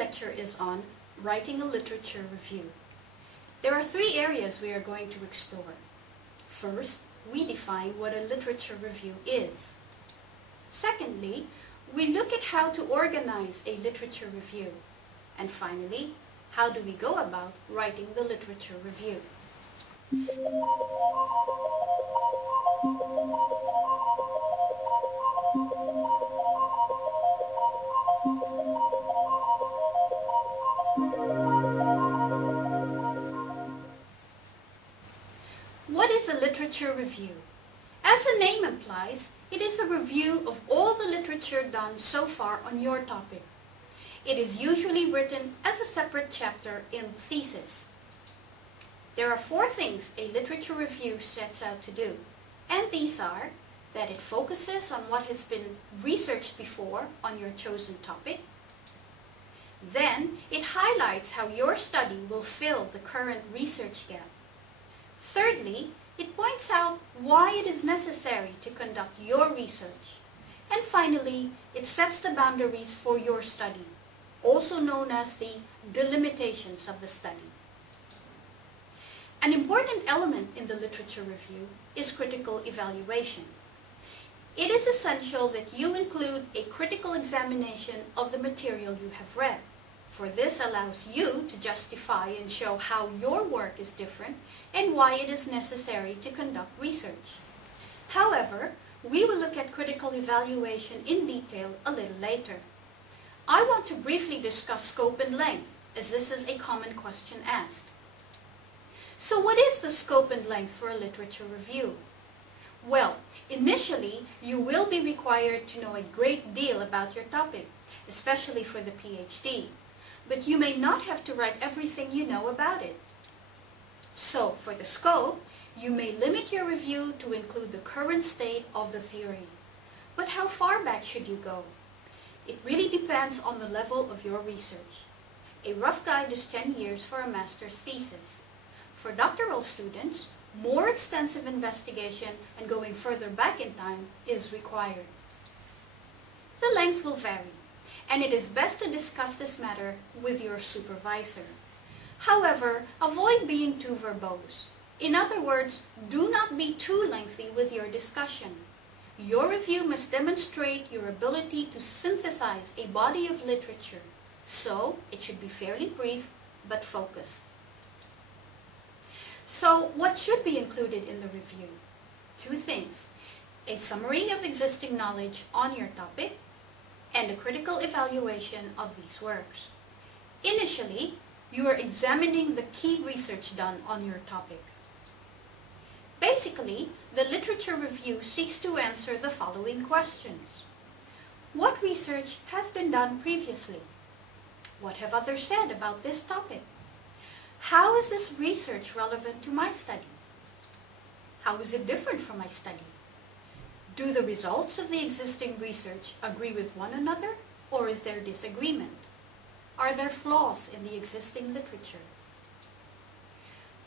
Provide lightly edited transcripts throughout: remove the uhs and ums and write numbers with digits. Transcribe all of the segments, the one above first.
lecture is on writing a literature review. There are three areas we are going to explore. First, we define what a literature review is. Secondly, we look at how to organize a literature review. And finally, how do we go about writing the literature review? What is a literature review? As the name implies, it is a review of all the literature done so far on your topic. It is usually written as a separate chapter in the thesis. There are 4 things a literature review sets out to do, and these are that it focuses on what has been researched before on your chosen topic. Then, it highlights how your study will fill the current research gap. Thirdly, it points out why it is necessary to conduct your research. And finally, it sets the boundaries for your study, also known as the delimitations of the study. An important element in the literature review is critical evaluation. It is essential that you include a critical examination of the material you have read, for this allows you to justify and show how your work is different and why it is necessary to conduct research. However, we will look at critical evaluation in detail a little later. I want to briefly discuss scope and length, as this is a common question asked. So what is the scope and length for a literature review? Well, initially, you will be required to know a great deal about your topic, especially for the PhD, but you may not have to write everything you know about it. So, for the scope, you may limit your review to include the current state of the theory. But how far back should you go? It really depends on the level of your research. A rough guide is 10 years for a master's thesis. For doctoral students, more extensive investigation and going further back in time is required. The length will vary, and it is best to discuss this matter with your supervisor. However, avoid being too verbose. In other words, do not be too lengthy with your discussion. Your review must demonstrate your ability to synthesize a body of literature, so it should be fairly brief but focused. So, what should be included in the review? 2 things: a summary of existing knowledge on your topic, and a critical evaluation of these works. Initially, you are examining the key research done on your topic. Basically, the literature review seeks to answer the following questions. What research has been done previously? What have others said about this topic? How is this research relevant to my study? How is it different from my study? Do the results of the existing research agree with one another, or is there disagreement? Are there flaws in the existing literature?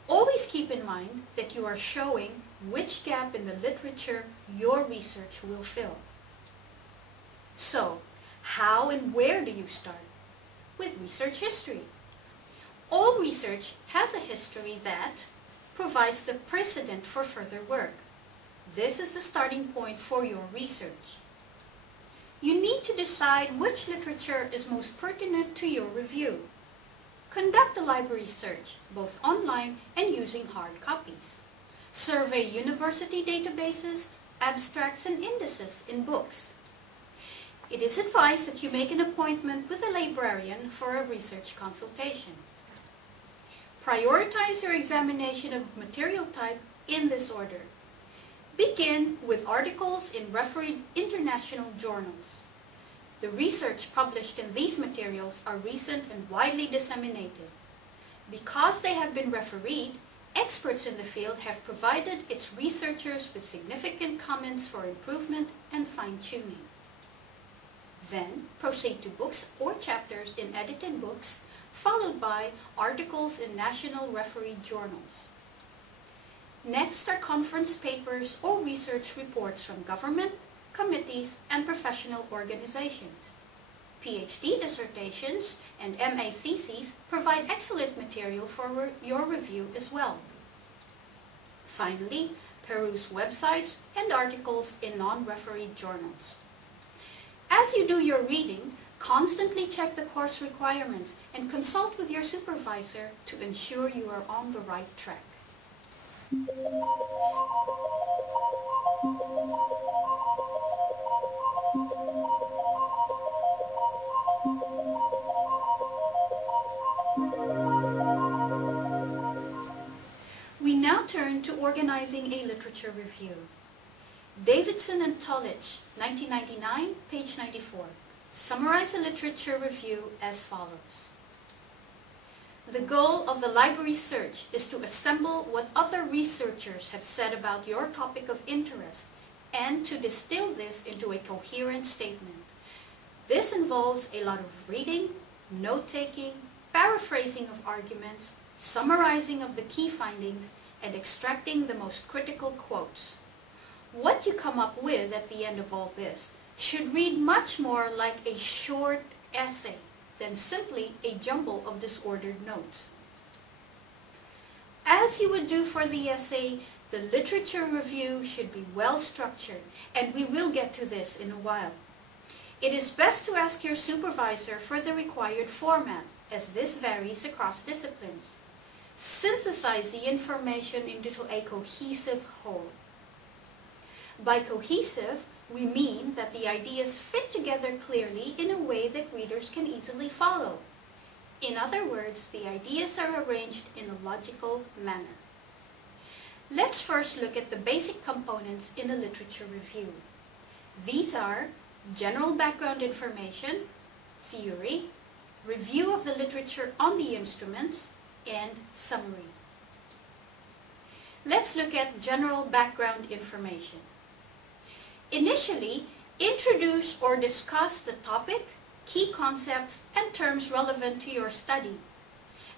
Always keep in mind that you are showing which gap in the literature your research will fill. So, how and where do you start? With research history. All research has a history that provides the precedent for further work. This is the starting point for your research. You need to decide which literature is most pertinent to your review. Conduct a library search, both online and using hard copies. Survey university databases, abstracts, and indices in books. It is advised that you make an appointment with a librarian for a research consultation. Prioritize your examination of material type in this order. Begin with articles in refereed international journals. The research published in these materials are recent and widely disseminated. Because they have been refereed, experts in the field have provided its researchers with significant comments for improvement and fine-tuning. Then, proceed to books or chapters in edited books, followed by articles in national refereed journals. Next are conference papers or research reports from government, committees, and professional organizations. PhD dissertations and MA theses provide excellent material for your review as well. Finally, peruse websites and articles in non-refereed journals. As you do your reading, constantly check the course requirements and consult with your supervisor to ensure you are on the right track. We now turn to organizing a literature review. Davidson and Tolich, 1999, page 94. Summarize a literature review as follows. The goal of the library search is to assemble what other researchers have said about your topic of interest and to distill this into a coherent statement. This involves a lot of reading, note-taking, paraphrasing of arguments, summarizing of the key findings, and extracting the most critical quotes. What you come up with at the end of all this should read much more like a short essay than simply a jumble of disordered notes. As you would do for the essay, the literature review should be well structured, and we will get to this in a while. It is best to ask your supervisor for the required format, as this varies across disciplines. Synthesize the information into a cohesive whole. By cohesive, we mean that the ideas fit together clearly in a way that readers can easily follow. In other words, the ideas are arranged in a logical manner. Let's first look at the basic components in a literature review. These are general background information, theory, review of the literature on the instruments, and summary. Let's look at general background information. Initially, introduce or discuss the topic, key concepts, and terms relevant to your study.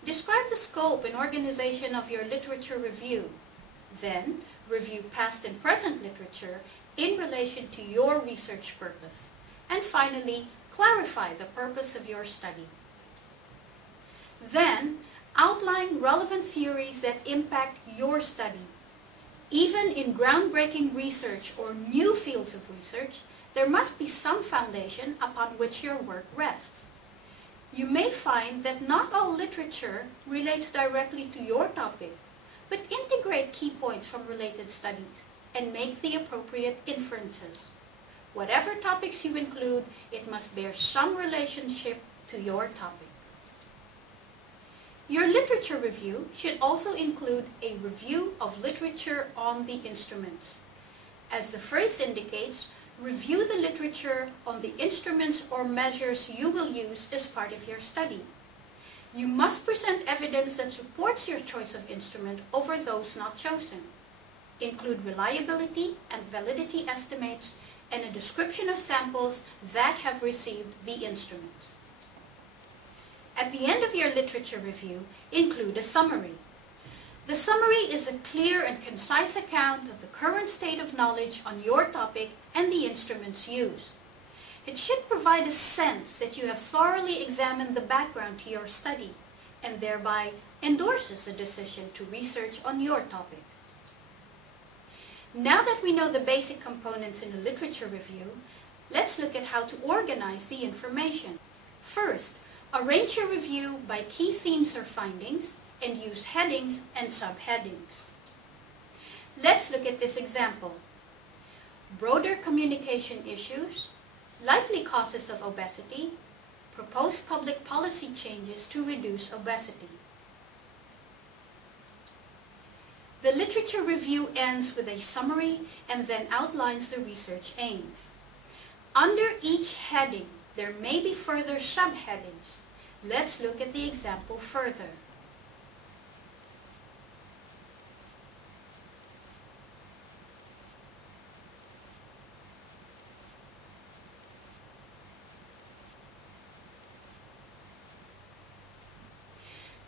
Describe the scope and organization of your literature review. Then, review past and present literature in relation to your research purpose. And finally, clarify the purpose of your study. Then, outline relevant theories that impact your study. Even in groundbreaking research or new fields of research, there must be some foundation upon which your work rests. You may find that not all literature relates directly to your topic, but integrate key points from related studies and make the appropriate inferences. Whatever topics you include, it must bear some relationship to your topic. Your literature review should also include a review of literature on the instruments. As the phrase indicates, review the literature on the instruments or measures you will use as part of your study. You must present evidence that supports your choice of instrument over those not chosen. Include reliability and validity estimates and a description of samples that have received the instruments. At the end of your literature review, include a summary. The summary is a clear and concise account of the current state of knowledge on your topic and the instruments used. It should provide a sense that you have thoroughly examined the background to your study and thereby endorses the decision to research on your topic. Now that we know the basic components in a literature review, let's look at how to organize the information. First, arrange your review by key themes or findings and use headings and subheadings. Let's look at this example. Broader communication issues, likely causes of obesity, proposed public policy changes to reduce obesity. The literature review ends with a summary and then outlines the research aims. Under each heading, there may be further subheadings. Let's look at the example further.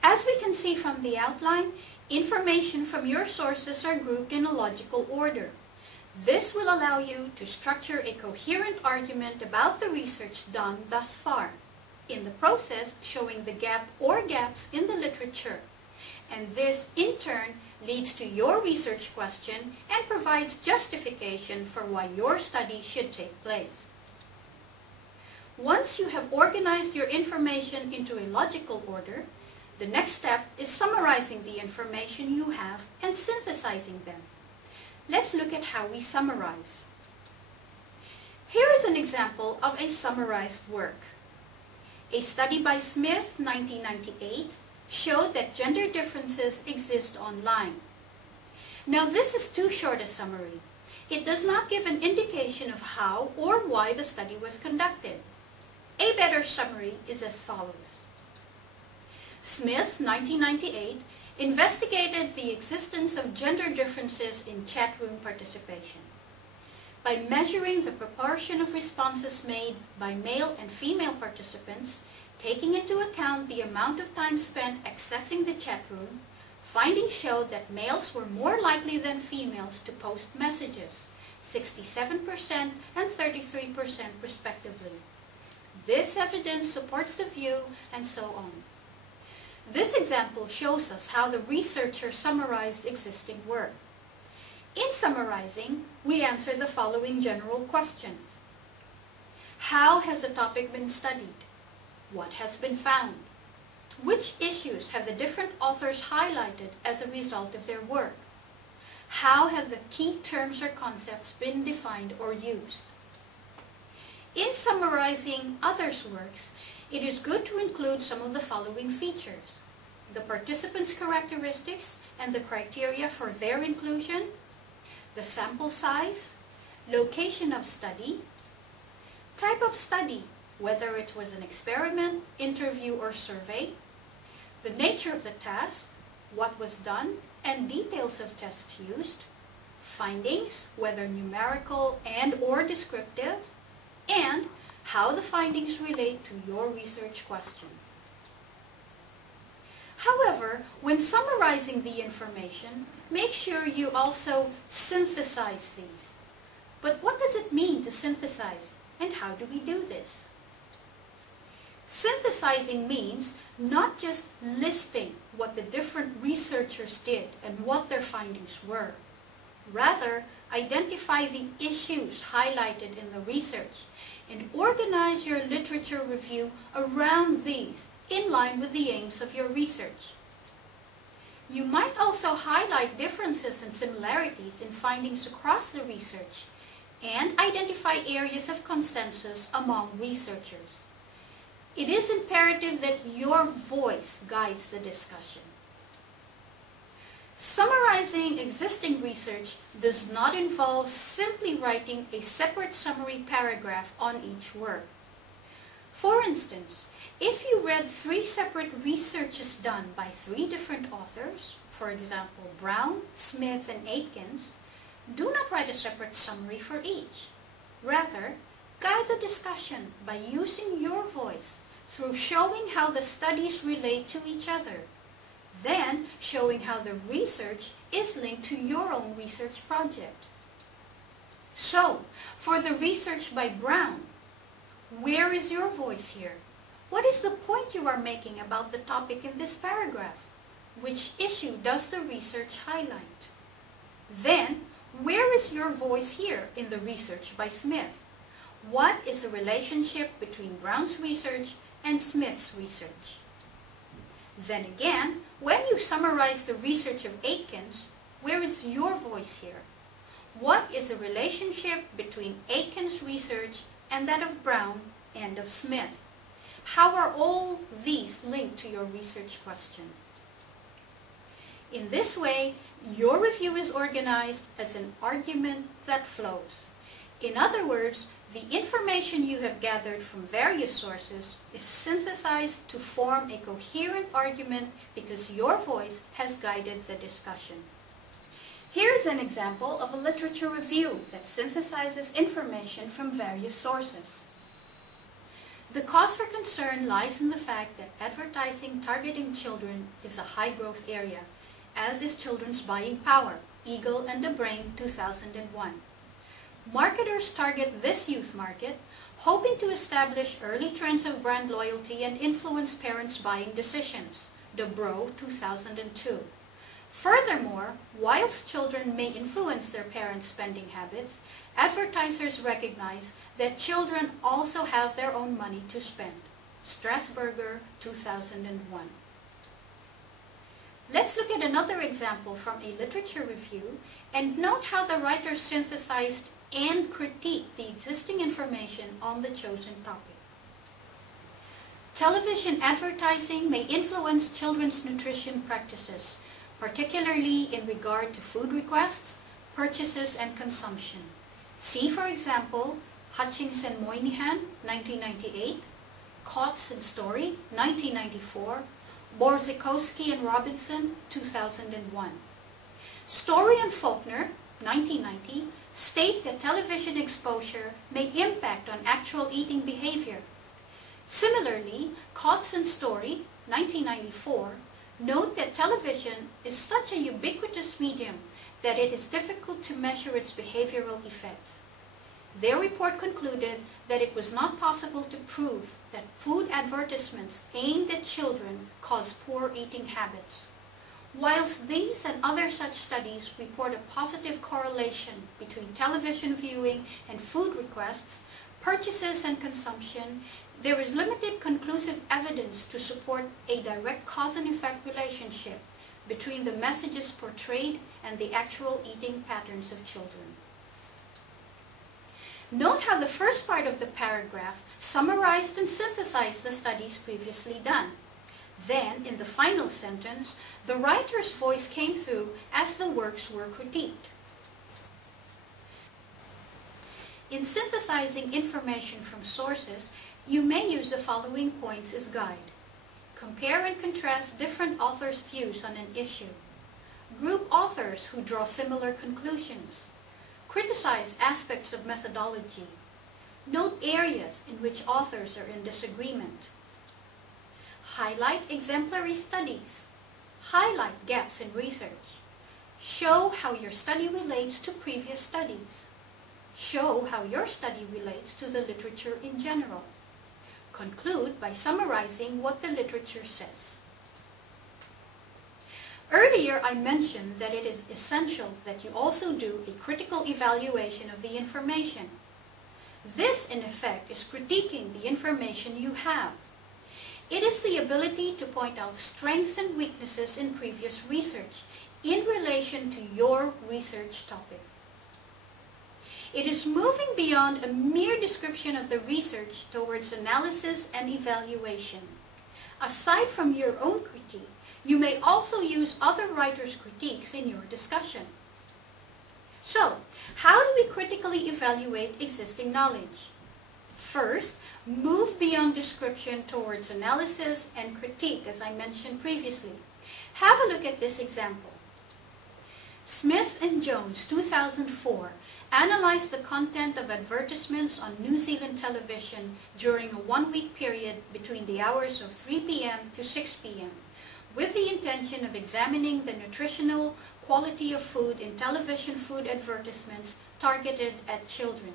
As we can see from the outline, information from your sources are grouped in a logical order. This will allow you to structure a coherent argument about the research done thus far, in the process showing the gap or gaps in the literature. And this, in turn, leads to your research question and provides justification for why your study should take place. Once you have organized your information into a logical order, the next step is summarizing the information you have and synthesizing them. Let's look at how we summarize. Here is an example of a summarized work. A study by Smith, 1998, showed that gender differences exist online. Now this is too short a summary. It does not give an indication of how or why the study was conducted. A better summary is as follows. Smith, 1998, investigated the existence of gender differences in chat room participation. By measuring the proportion of responses made by male and female participants, taking into account the amount of time spent accessing the chat room, findings showed that males were more likely than females to post messages, 67% and 33% respectively. This evidence supports the view, and so on. This example shows us how the researcher summarized existing work. In summarizing, we answer the following general questions. How has a topic been studied? What has been found? Which issues have the different authors highlighted as a result of their work? How have the key terms or concepts been defined or used? In summarizing others' works, it is good to include some of the following features: the participants' characteristics and the criteria for their inclusion, the sample size, location of study, type of study, whether it was an experiment, interview, or survey, the nature of the task, what was done, and details of tests used, findings, whether numerical and/or descriptive, and how the findings relate to your research question. However, when summarizing the information, make sure you also synthesize these. But what does it mean to synthesize, and how do we do this? Synthesizing means not just listing what the different researchers did and what their findings were. Rather, identify the issues highlighted in the research and organize your literature review around these in line with the aims of your research. You might also highlight differences and similarities in findings across the research and identify areas of consensus among researchers. It is imperative that your voice guides the discussion. Summarizing existing research does not involve simply writing a separate summary paragraph on each work. For instance, if you read 3 separate researches done by 3 different authors, for example, Brown, Smith, and Aikens, do not write a separate summary for each. Rather, guide the discussion by using your voice through showing how the studies relate to each other, then showing how the research is linked to your own research project. So, for the research by Brown, where is your voice here? What is the point you are making about the topic in this paragraph? Which issue does the research highlight? Then, where is your voice here in the research by Smith? What is the relationship between Brown's research and Smith's research? Then again, when you summarize the research of Aikens, where is your voice here? What is the relationship between Aikens' research and that of Brown and of Smith? How are all these linked to your research question? In this way, your review is organized as an argument that flows. In other words, the information you have gathered from various sources is synthesized to form a coherent argument because your voice has guided the discussion. Here is an example of a literature review that synthesizes information from various sources. The cause for concern lies in the fact that advertising targeting children is a high-growth area, as is children's buying power, Eagle and the Brain, 2001. Marketers target this youth market, hoping to establish early trends of brand loyalty and influence parents' buying decisions. The Bro 2002. Furthermore, whilst children may influence their parents' spending habits, advertisers recognize that children also have their own money to spend. Strasburger 2001. Let's look at another example from a literature review and note how the writers synthesized and critiqued the existing information on the chosen topic. Television advertising may influence children's nutrition practices, particularly in regard to food requests, purchases, and consumption. See, for example, Hutchings and Moynihan, 1998, Kotz and Story, 1994, Borzikowski and Robinson, 2001. Story and Faulkner, 1990, state that television exposure may impact on actual eating behavior. Similarly, Kotz and Story, 1994, note that television is such a ubiquitous medium that it is difficult to measure its behavioral effects. Their report concluded that it was not possible to prove that food advertisements aimed at children cause poor eating habits. Whilst these and other such studies report a positive correlation between television viewing and food requests, purchases and consumption, there is limited conclusive evidence to support a direct cause and effect relationship between the messages portrayed and the actual eating patterns of children. Note how the first part of the paragraph summarized and synthesized the studies previously done. Then, in the final sentence, the writer's voice came through as the works were critiqued. In synthesizing information from sources, you may use the following points as guide. Compare and contrast different authors' views on an issue. Group authors who draw similar conclusions. Criticize aspects of methodology. Note areas in which authors are in disagreement. Highlight exemplary studies. Highlight gaps in research. Show how your study relates to previous studies. Show how your study relates to the literature in general. Conclude by summarizing what the literature says. Earlier, I mentioned that it is essential that you also do a critical evaluation of the information. This, in effect, is critiquing the information you have. It is the ability to point out strengths and weaknesses in previous research in relation to your research topic. It is moving beyond a mere description of the research towards analysis and evaluation. Aside from your own critique, you may also use other writers' critiques in your discussion. So, how do we critically evaluate existing knowledge? First, move beyond description towards analysis and critique, as I mentioned previously. Have a look at this example. Smith and Jones, 2004, analyzed the content of advertisements on New Zealand television during a one-week period between the hours of 3 p.m. to 6 p.m. with the intention of examining the nutritional quality of food in television food advertisements targeted at children.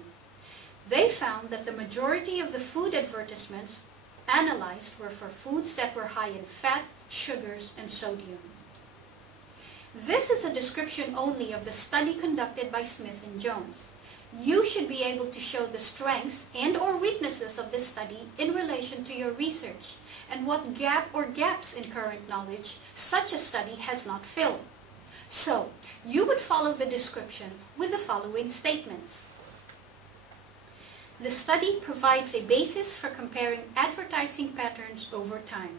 They found that the majority of the food advertisements analyzed were for foods that were high in fat, sugars, and sodium. This is a description only of the study conducted by Smith and Jones. You should be able to show the strengths and or weaknesses of this study in relation to your research and what gap or gaps in current knowledge such a study has not filled. So, you would follow the description with the following statements. The study provides a basis for comparing advertising patterns over time.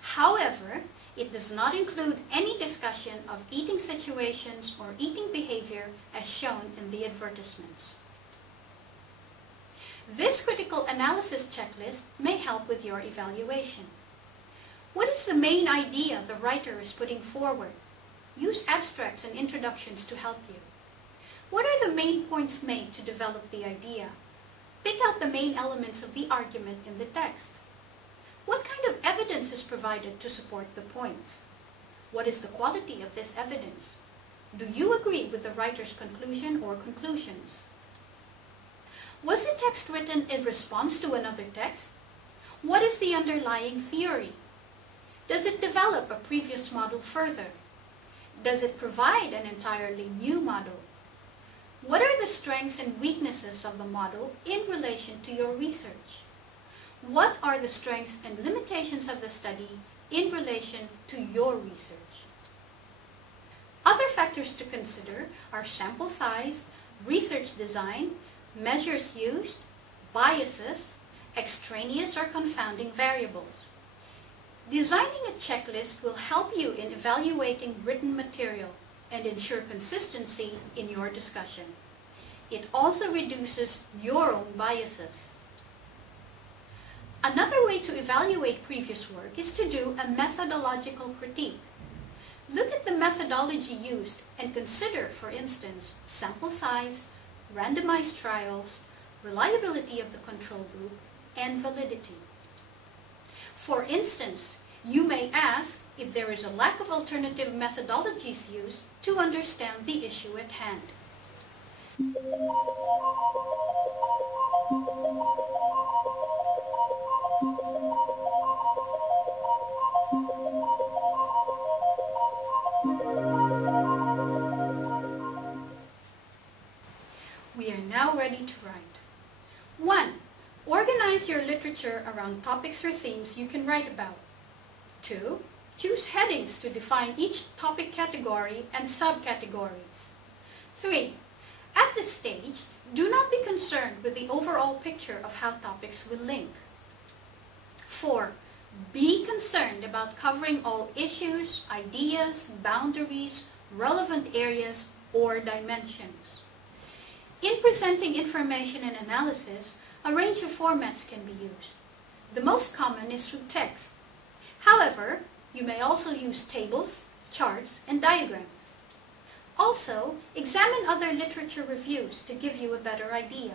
However, it does not include any discussion of eating situations or eating behavior as shown in the advertisements. This critical analysis checklist may help with your evaluation. What is the main idea the writer is putting forward? Use abstracts and introductions to help you. What are the main points made to develop the idea? Pick out the main elements of the argument in the text. What kind of evidence is provided to support the points? What is the quality of this evidence? Do you agree with the writer's conclusion or conclusions? Was the text written in response to another text? What is the underlying theory? Does it develop a previous model further? Does it provide an entirely new model? What are the strengths and weaknesses of the model in relation to your research? What are the strengths and limitations of the study in relation to your research? Other factors to consider are sample size, research design, measures used, biases, extraneous or confounding variables. Designing a checklist will help you in evaluating written material and ensure consistency in your discussion. It also reduces your own biases. Another way to evaluate previous work is to do a methodological critique. Look at the methodology used and consider, for instance, sample size, randomized trials, reliability of the control group, and validity. For instance, you may ask if there is a lack of alternative methodologies used to understand the issue at hand. We are now ready to write. 1. Organize your literature around topics or themes you can write about. 2. Choose headings to define each topic category and subcategories. 3. At this stage, do not be concerned with the overall picture of how topics will link. 4. Be concerned about covering all issues, ideas, boundaries, relevant areas, or dimensions. In presenting information and analysis, a range of formats can be used. The most common is through text. However, you may also use tables, charts, and diagrams. Also, examine other literature reviews to give you a better idea.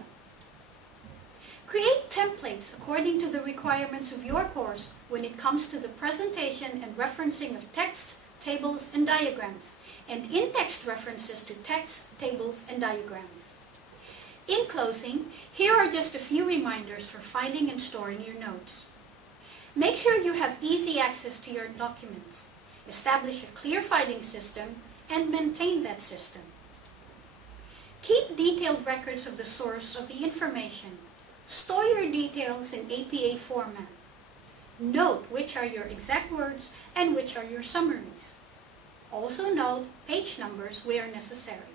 Create templates according to the requirements of your course when it comes to the presentation and referencing of text, tables, and diagrams, and in-text references to text, tables, and diagrams. In closing, here are just a few reminders for finding and storing your notes. Make sure you have easy access to your documents. Establish a clear filing system and maintain that system. Keep detailed records of the source of the information. Store your details in APA format. Note which are your exact words and which are your summaries. Also note page numbers where necessary.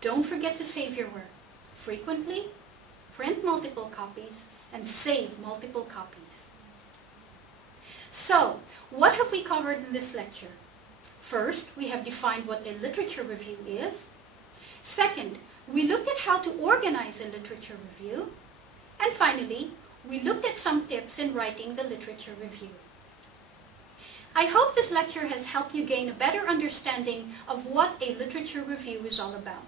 Don't forget to save your work frequently, print multiple copies, and save multiple copies. So, what have we covered in this lecture? First, we have defined what a literature review is. Second, we looked at how to organize a literature review. And finally, we looked at some tips in writing the literature review. I hope this lecture has helped you gain a better understanding of what a literature review is all about.